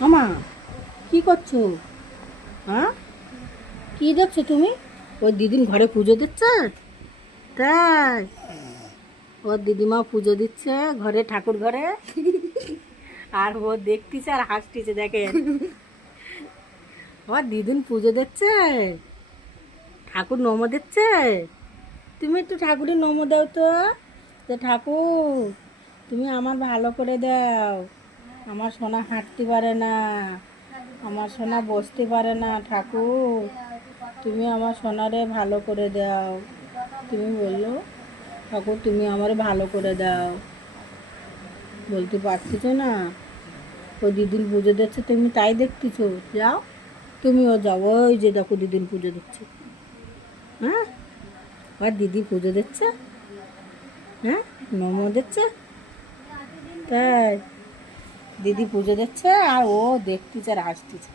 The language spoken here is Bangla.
মামা কি করছো? হ্যাঁ, কি দেখছো তুমি? ওই দিদিন ঘরে পুজো দিচ্ছে। তাই ওর দিদিমা পুজো দিচ্ছে ঘরে, ঠাকুর ঘরে। আর ও দেখতেছে আর হাসতেছে, দেখেন। ওর দিদিন পুজো দিচ্ছে, ঠাকুর নমো দিচ্ছে। তুমি একটু ঠাকুরের নমো দাও তো, যে ঠাকুর তুমি আমার ভালো করে দাও। আমার সোনা হাঁটতে পারে না, আমার সোনা বসতে পারে না, ঠাকুর তুমি আমার সোনারে ভালো করে দাও। তুমি বললো, ঠাকুর তুমি আমার ভালো করে দাও। বলতে পারতেছো না? ওই দিদিন পুজো দিচ্ছে, তুমি তাই দেখতেছো। যাও, তুমিও যাও, ওই যে দেখো দিদিন পুজো দিচ্ছে। হ্যাঁ, আর দিদি পুজো দিচ্ছে। হ্যাঁ, নমো দিচ্ছে। তাই দিদি পুজো দিচ্ছে আর ও দেখতেছে আর হাসতেছে।